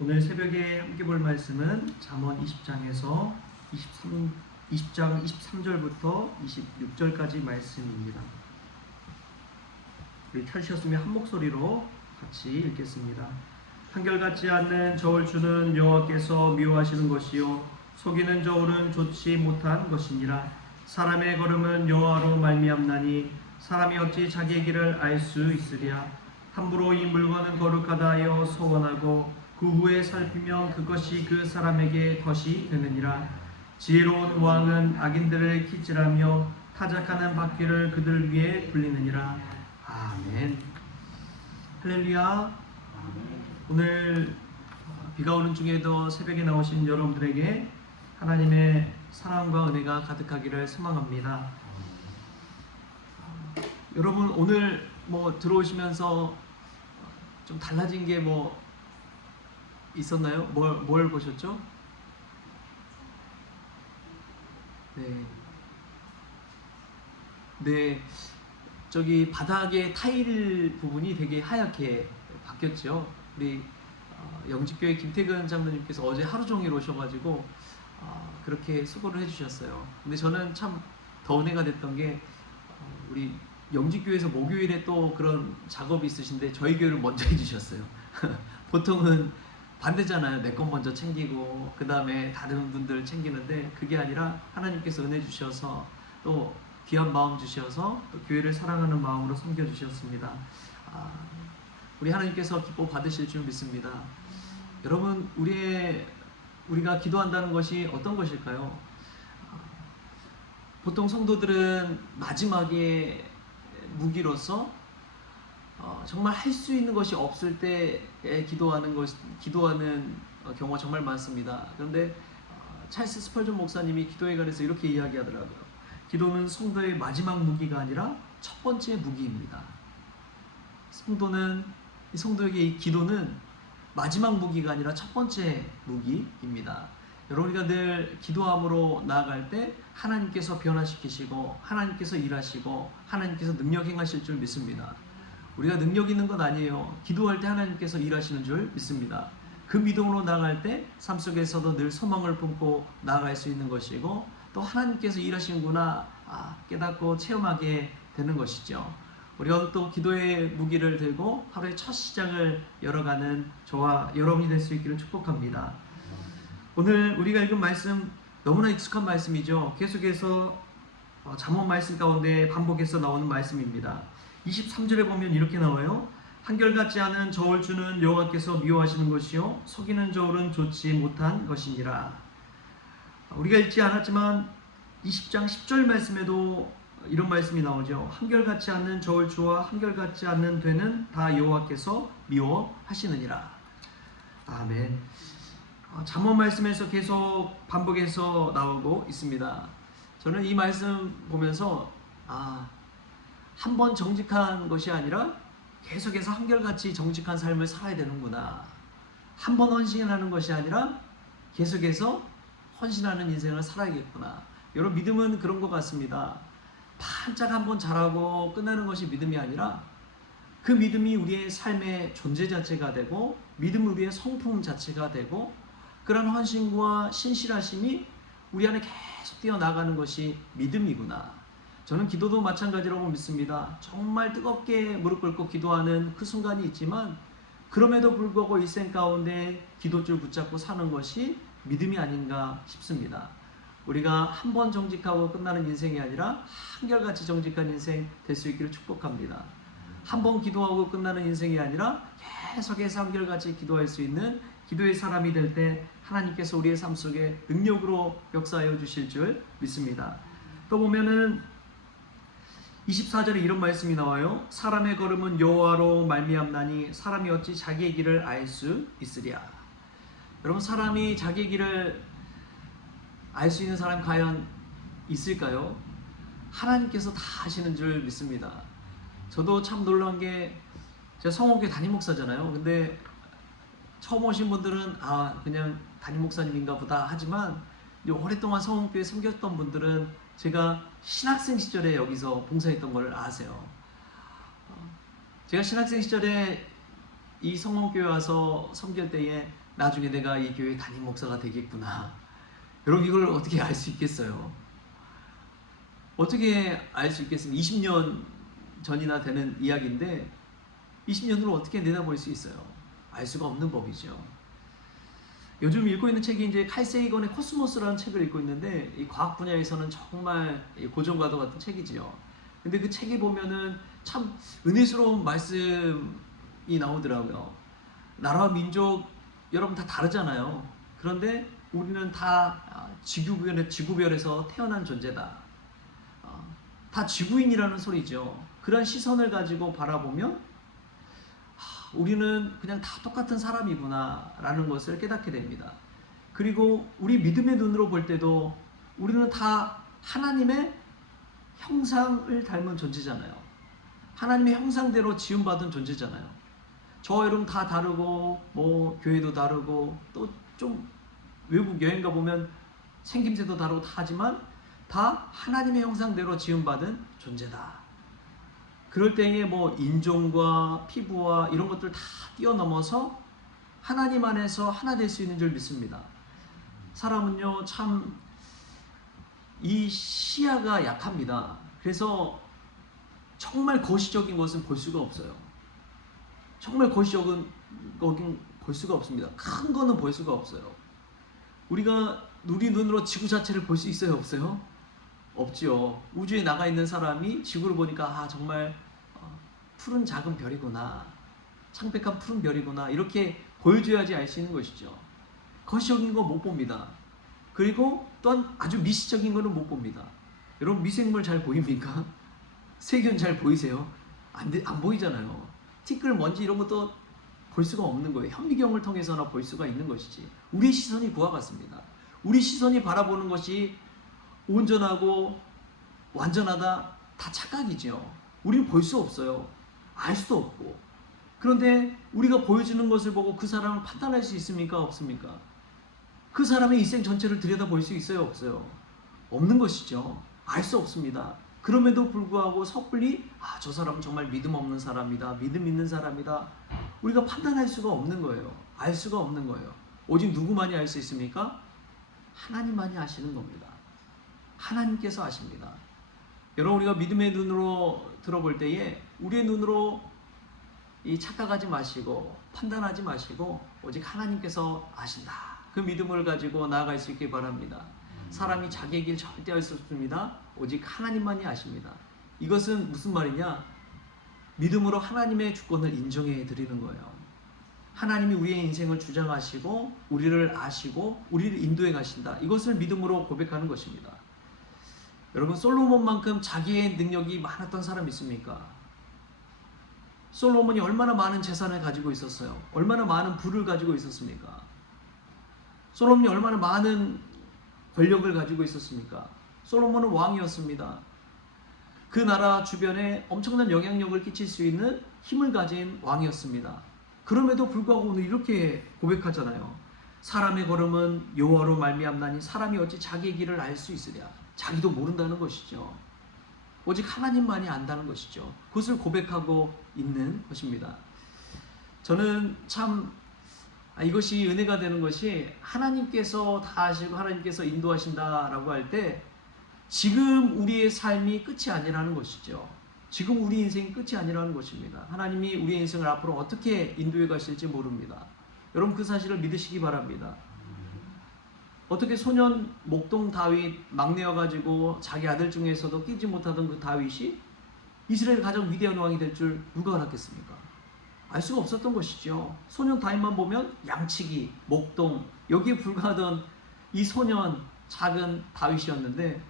오늘 새벽에 함께 볼 말씀은 잠언 20장에서 20장 23절부터 26절까지 말씀입니다. 우리 찾으셨으면 한 목소리로 같이 읽겠습니다. 한결같지 않는 저울 주는 여호와께서 미워하시는 것이요 속이는 저울은 좋지 못한 것이니라. 사람의 걸음은 여호와로 말미암나니 사람이 어찌 자기의 길을 알 수 있으랴. 함부로 이 물건은 거룩하다 하여 소원하고 그 후에 살피면 그것이 그 사람에게 덫이 되느니라. 지혜로운 왕은 악인들을 기질하며 타작하는 바퀴를 그들 위에 굴리느니라. 아멘. 할렐루야. 오늘 비가 오는 중에도 새벽에 나오신 여러분들에게 하나님의 사랑과 은혜가 가득하기를 소망합니다. 여러분 오늘 들어오시면서 좀 달라진 게 있었나요? 뭘 보셨죠? 네, 저기 바닥의 타일 부분이 되게 하얗게 바뀌었죠. 우리 영직교회 김태근 장로님께서 어제 하루 종일 오셔가지고 그렇게 수고를 해주셨어요. 근데 저는 참 더 은혜가 됐던 게 우리 영직교회에서 목요일에 또 그런 작업이 있으신데 저희 교회를 먼저 해주셨어요. 보통은 반대잖아요. 내 것 먼저 챙기고 그 다음에 다른 분들 챙기는데 그게 아니라 하나님께서 은혜 주셔서 또 귀한 마음 주셔서 또 교회를 사랑하는 마음으로 섬겨주셨습니다. 우리 하나님께서 기뻐 받으실 줄 믿습니다. 여러분 우리가 기도한다는 것이 어떤 것일까요? 보통 성도들은 마지막에 무기로서 정말 할 수 있는 것이 없을 때 기도하는 경우가 정말 많습니다. 그런데 찰스 스펄전 목사님이 기도에 관해서 이렇게 이야기하더라고요. 기도는 성도의 마지막 무기가 아니라 첫 번째 무기입니다. 성도에게 이 기도는 마지막 무기가 아니라 첫 번째 무기입니다. 여러분이 늘 기도함으로 나아갈 때 하나님께서 변화시키시고 하나님께서 일하시고 하나님께서 능력 행하실 줄 믿습니다. 우리가 능력 있는 건 아니에요. 기도할 때 하나님께서 일하시는 줄 믿습니다. 그 믿음으로 나아갈 때 삶 속에서도 늘 소망을 품고 나아갈 수 있는 것이고 또 하나님께서 일하시는구나 깨닫고 체험하게 되는 것이죠. 우리가 또 기도의 무기를 들고 하루의 첫 시작을 열어가는 저와 여러분이 될 수 있기를 축복합니다. 오늘 우리가 읽은 말씀 너무나 익숙한 말씀이죠. 계속해서 잠언 말씀 가운데 반복해서 나오는 말씀입니다. 23절에 보면 이렇게 나와요. 한결같지 않은 저울 주는 여호와께서 미워하시는 것이요 속이는 저울은 좋지 못한 것이니라. 우리가 읽지 않았지만 20장 10절 말씀에도 이런 말씀이 나오죠. 한결같지 않는 저울 주와 한결같지 않는 되는 다 여호와께서 미워하시느니라. 아멘. 잠언 말씀에서 계속 반복해서 나오고 있습니다. 저는 이 말씀 보면서 한 번 정직한 것이 아니라 계속해서 한결같이 정직한 삶을 살아야 되는구나. 한 번 헌신하는 것이 아니라 계속해서 헌신하는 인생을 살아야겠구나. 여러분 믿음은 그런 것 같습니다. 반짝 한 번 잘하고 끝나는 것이 믿음이 아니라 그 믿음이 우리의 삶의 존재 자체가 되고 믿음은 우리의 성품 자체가 되고 그런 헌신과 신실하심이 우리 안에 계속 뛰어나가는 것이 믿음이구나. 저는 기도도 마찬가지라고 믿습니다. 정말 뜨겁게 무릎 꿇고 기도하는 그 순간이 있지만 그럼에도 불구하고 일생 가운데 기도줄 붙잡고 사는 것이 믿음이 아닌가 싶습니다. 우리가 한 번 정직하고 끝나는 인생이 아니라 한결같이 정직한 인생 될 수 있기를 축복합니다. 한 번 기도하고 끝나는 인생이 아니라 계속해서 한결같이 기도할 수 있는 기도의 사람이 될 때 하나님께서 우리의 삶 속에 능력으로 역사하여 주실 줄 믿습니다. 또 보면은 24절에 이런 말씀이 나와요. 사람의 걸음은 여호와로 말미암나니 사람이 어찌 자기의 길을 알 수 있으랴. 여러분 사람이 자기의 길을 알 수 있는 사람 과연 있을까요? 하나님께서 다 아시는 줄 믿습니다. 저도 참 놀란 게 제가 성호교회 담임 목사잖아요. 근데 처음 오신 분들은 그냥 담임 목사님인가 보다 하지만 오랫동안 성호교회에 섬겼던 분들은 제가 신학생 시절에 여기서 봉사했던 걸 아세요. 제가 신학생 시절에 이 성원교회 와서 섬길 때에 나중에 내가 이 교회 담임 목사가 되겠구나. 여러분 이걸 어떻게 알 수 있겠어요? 어떻게 알 수 있겠습니까? 20년 전이나 되는 이야기인데 20년으로 어떻게 내다볼 수 있어요? 알 수가 없는 법이죠. 요즘 읽고 있는 책이 이제 칼 세이건의 코스모스라는 책을 읽고 있는데 이 과학 분야에서는 정말 고전과도 같은 책이지요. 근데 그 책에 보면은 참 은혜스러운 말씀이 나오더라고요. 나라와 민족 여러분 다 다르잖아요. 그런데 우리는 다 지구별에서 태어난 존재다. 다 지구인이라는 소리죠. 그런 시선을 가지고 바라보면 우리는 그냥 다 똑같은 사람이구나 라는 것을 깨닫게 됩니다. 그리고 우리 믿음의 눈으로 볼 때도 우리는 다 하나님의 형상을 닮은 존재잖아요. 하나님의 형상대로 지음받은 존재잖아요. 저 여러분 다 다르고 뭐 교회도 다르고 또 좀 외국 여행 가보면 생김새도 다르고 다 하지만 다 하나님의 형상대로 지음받은 존재다. 그럴 때에 뭐 인종과 피부와 이런 것들 다 뛰어넘어서 하나님 안에서 하나 될 수 있는 줄 믿습니다. 사람은요 참 이 시야가 약합니다. 그래서 정말 거시적인 것은 볼 수가 없어요. 정말 거시적인 거긴 볼 수가 없습니다. 큰 거는 볼 수가 없어요. 우리가 우리 눈으로 지구 자체를 볼 수 있어요, 없어요? 없지요. 우주에 나가 있는 사람이 지구를 보니까 정말 푸른 작은 별이구나, 창백한 푸른 별이구나 이렇게 보여줘야지 알 수 있는 것이죠. 거시적인 거 못 봅니다. 그리고 또한 아주 미시적인 거는 못 봅니다. 여러분 미생물 잘 보입니까? 세균 잘 보이세요? 안 보이잖아요. 티끌, 먼지 이런 것도 볼 수가 없는 거예요. 현미경을 통해서나 볼 수가 있는 것이지. 우리 시선이 그와 같습니다. 우리 시선이 바라보는 것이 온전하고 완전하다 다 착각이죠. 우리는 볼 수 없어요. 알 수도 없고. 그런데 우리가 보여주는 것을 보고 그 사람을 판단할 수 있습니까? 없습니까? 그 사람의 일생 전체를 들여다볼 수 있어요? 없어요? 없는 것이죠. 알 수 없습니다. 그럼에도 불구하고 섣불리 저 사람은 정말 믿음 없는 사람이다, 믿음 있는 사람이다, 우리가 판단할 수가 없는 거예요. 알 수가 없는 거예요. 오직 누구만이 알 수 있습니까? 하나님만이 아시는 겁니다. 하나님께서 아십니다. 여러분 우리가 믿음의 눈으로 들어볼 때에 우리의 눈으로 착각하지 마시고 판단하지 마시고 오직 하나님께서 아신다. 그 믿음을 가지고 나아갈 수 있길 바랍니다. 사람이 자기의 길 절대 알 수 없습니다. 오직 하나님만이 아십니다. 이것은 무슨 말이냐? 믿음으로 하나님의 주권을 인정해 드리는 거예요. 하나님이 우리의 인생을 주장하시고 우리를 아시고 우리를 인도해 가신다. 이것을 믿음으로 고백하는 것입니다. 여러분 솔로몬만큼 자기의 능력이 많았던 사람 있습니까? 솔로몬이 얼마나 많은 재산을 가지고 있었어요? 얼마나 많은 부를 가지고 있었습니까? 솔로몬이 얼마나 많은 권력을 가지고 있었습니까? 솔로몬은 왕이었습니다. 그 나라 주변에 엄청난 영향력을 끼칠 수 있는 힘을 가진 왕이었습니다. 그럼에도 불구하고 오늘 이렇게 고백하잖아요. 사람의 걸음은 여호와로 말미암나니 사람이 어찌 자기의 길을 알 수 있으랴. 자기도 모른다는 것이죠. 오직 하나님만이 안다는 것이죠. 그것을 고백하고 있는 것입니다. 저는 참 이것이 은혜가 되는 것이 하나님께서 다 아시고 하나님께서 인도하신다라고 할 때 지금 우리의 삶이 끝이 아니라는 것이죠. 지금 우리 인생이 끝이 아니라는 것입니다. 하나님이 우리의 인생을 앞으로 어떻게 인도해 가실지 모릅니다. 여러분 그 사실을 믿으시기 바랍니다. 어떻게 소년 목동 다윗 막내여가지고 자기 아들 중에서도 끼지 못하던 그 다윗이 이스라엘 가장 위대한 왕이 될 줄 누가 알았겠습니까? 알 수가 없었던 것이죠. 소년 다윗만 보면 양치기, 목동 여기에 불과하던 이 소년 작은 다윗이었는데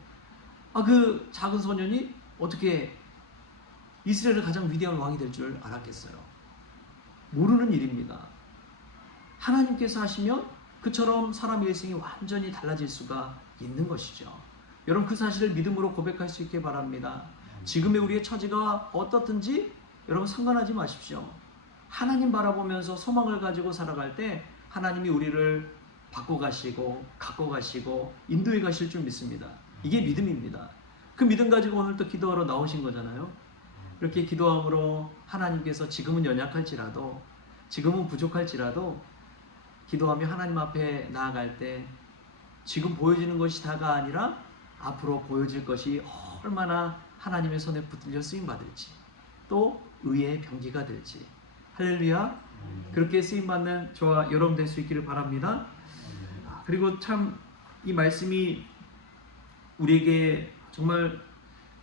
그 작은 소년이 어떻게 이스라엘의 가장 위대한 왕이 될 줄 알았겠어요? 모르는 일입니다. 하나님께서 하시면 그처럼 사람의 일생이 완전히 달라질 수가 있는 것이죠. 여러분 그 사실을 믿음으로 고백할 수 있게 바랍니다. 지금의 우리의 처지가 어떻든지 여러분 상관하지 마십시오. 하나님 바라보면서 소망을 가지고 살아갈 때 하나님이 우리를 바꿔가시고 갖고 가시고 인도해 가실 줄 믿습니다. 이게 믿음입니다. 그 믿음 가지고 오늘 또 기도하러 나오신 거잖아요. 이렇게 기도함으로 하나님께서 지금은 연약할지라도 지금은 부족할지라도 기도하며 하나님 앞에 나아갈 때 지금 보여지는 것이 다가 아니라 앞으로 보여질 것이 얼마나 하나님의 손에 붙들려 쓰임받을지, 또 의의 병기가 될지. 할렐루야. 그렇게 쓰임받는 저와 여러분 될 수 있기를 바랍니다. 그리고 참 이 말씀이 우리에게 정말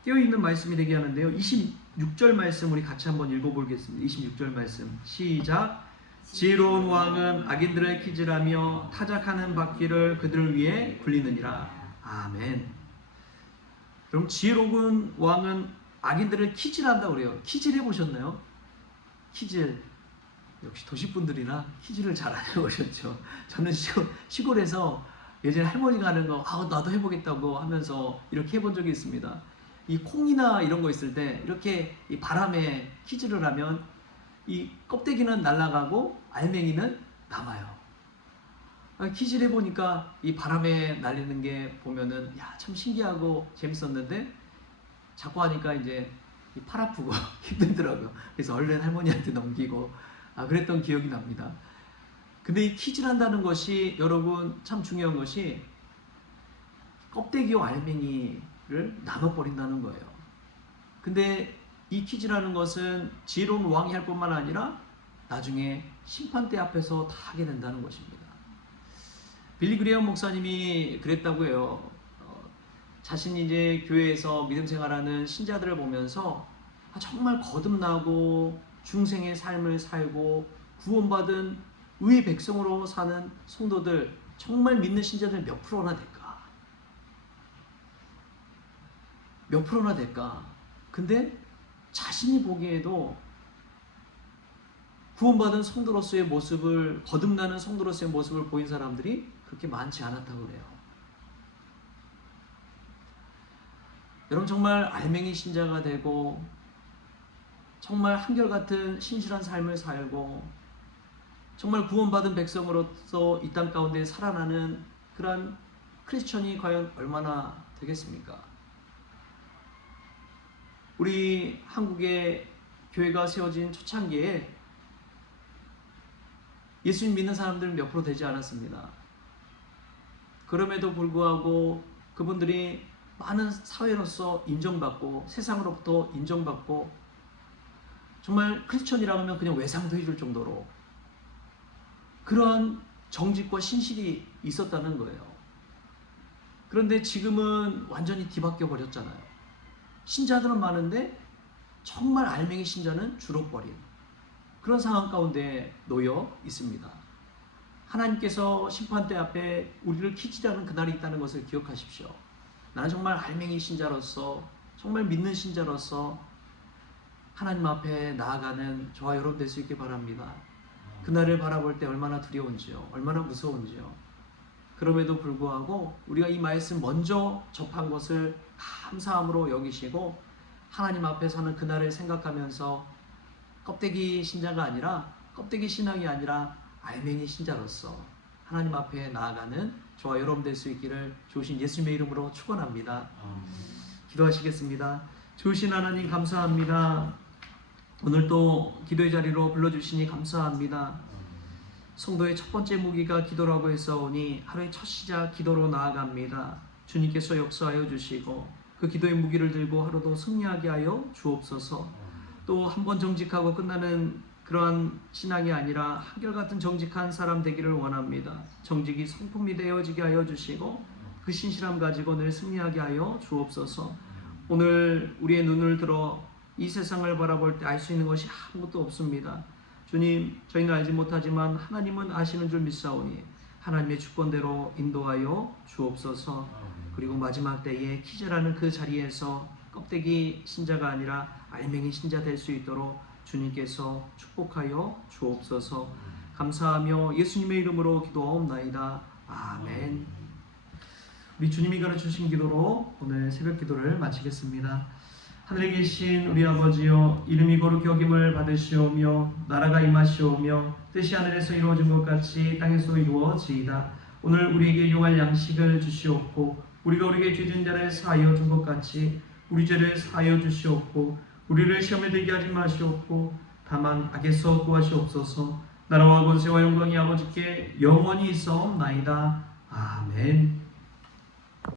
깨어있는 말씀이 되게 하는데요. 26절 말씀 우리 같이 한번 읽어보겠습니다. 26절 말씀 시작. 지혜로운 왕은 악인들을 키질하며 타작하는 바퀴를 그들을 위해 굴리느니라. 아멘. 그럼 지혜로운 왕은 악인들을 키질한다고 그래요. 키질 해보셨나요? 키질. 역시 도시분들이나 키질을 잘 안 해보셨죠. 저는 시골에서 예전에 할머니가 하는 거 나도 해보겠다고 하면서 이렇게 해본 적이 있습니다. 이 콩이나 이런 거 있을 때 이렇게 이 바람에 키질을 하면 이 껍데기는 날아가고 알맹이는 남아요. 키질 해보니까 이 바람에 날리는 게 보면은 참 신기하고 재밌었는데 자꾸 하니까 이제 팔 아프고 힘들더라고요. 그래서 얼른 할머니한테 넘기고 그랬던 기억이 납니다. 근데 이 키질한다는 것이 여러분 참 중요한 것이 껍데기와 알맹이를 나눠버린다는 거예요. 근데 이 키질하는 것은 지혜로운 왕이 할 뿐만 아니라 나중에 심판대 앞에서 다 하게 된다는 것입니다. 빌리 그레엄 목사님이 그랬다고 해요. 자신이 이제 교회에서 믿음 생활하는 신자들을 보면서 정말 거듭나고 중생의 삶을 살고 구원받은 의의 백성으로 사는 성도들, 정말 믿는 신자들 몇 프로나 될까? 몇 프로나 될까? 근데 자신이 보기에도 구원받은 성도로서의 모습을, 거듭나는 성도로서의 모습을 보인 사람들이 그렇게 많지 않았다고 그래요. 여러분 정말 알맹이 신자가 되고 정말 한결같은 신실한 삶을 살고 정말 구원받은 백성으로서 이 땅 가운데 살아나는 그러한 크리스천이 과연 얼마나 되겠습니까? 우리 한국의 교회가 세워진 초창기에 예수님 믿는 사람들은 몇 프로 되지 않았습니다. 그럼에도 불구하고 그분들이 많은 사회로서 인정받고 세상으로부터 인정받고 정말 크리스천이라고 하면 그냥 외상도 해줄 정도로 그러한 정직과 신실이 있었다는 거예요. 그런데 지금은 완전히 뒤바뀌어 버렸잖아요. 신자들은 많은데 정말 알맹이 신자는 줄어버린 그런 상황 가운데 놓여 있습니다. 하나님께서 심판대 앞에 우리를 키질하는 그날이 있다는 것을 기억하십시오. 나는 정말 알맹이 신자로서 정말 믿는 신자로서 하나님 앞에 나아가는 저와 여러분 될 수 있길 바랍니다. 그날을 바라볼 때 얼마나 두려운지요, 얼마나 무서운지요. 그럼에도 불구하고 우리가 이 말씀 먼저 접한 것을 감사함으로 여기시고 하나님 앞에 서는 그날을 생각하면서 껍데기 신자가 아니라 껍데기 신앙이 아니라 알맹이 신자로서 하나님 앞에 나아가는 저와 여러분 될 수 있기를 주신 예수님의 이름으로 축원합니다. 기도하시겠습니다. 주신 하나님 감사합니다. 오늘 또 기도의 자리로 불러주시니 감사합니다. 성도의 첫 번째 무기가 기도라고 했사오니 하루의 첫 시작 기도로 나아갑니다. 주님께서 역사하여 주시고 그 기도의 무기를 들고 하루도 승리하게 하여 주옵소서. 또 한 번 정직하고 끝나는 그러한 신앙이 아니라 한결같은 정직한 사람 되기를 원합니다. 정직이 성품이 되어지게 하여 주시고 그 신실함 가지고 늘 승리하게 하여 주옵소서. 오늘 우리의 눈을 들어 이 세상을 바라볼 때 알 수 있는 것이 아무것도 없습니다. 주님, 저희는 알지 못하지만 하나님은 아시는 줄 믿사오니 하나님의 주권대로 인도하여 주옵소서. 그리고 마지막 때에 키즈라는 그 자리에서 껍데기 신자가 아니라 알맹이 신자 될 수 있도록 주님께서 축복하여 주옵소서. 감사하며 예수님의 이름으로 기도하옵나이다. 아멘. 우리 주님이 가르쳐주신 기도로 오늘 새벽 기도를 마치겠습니다. 하늘에 계신 우리 아버지여, 이름이 거룩히 여김을 받으시오며 나라가 임하시오며 뜻이 하늘에서 이루어진 것 같이 땅에서 이루어지이다. 오늘 우리에게 용할 양식을 주시옵고 우리가 우리에게 죄진 자를 사하여 준 것 같이 우리 죄를 사하여 주시옵고 우리를 시험에 들게 하지 마시옵고 다만 악에서 구하시옵소서. 나라와 권세와 영광이 아버지께 영원히 있어옵나이다. 아멘.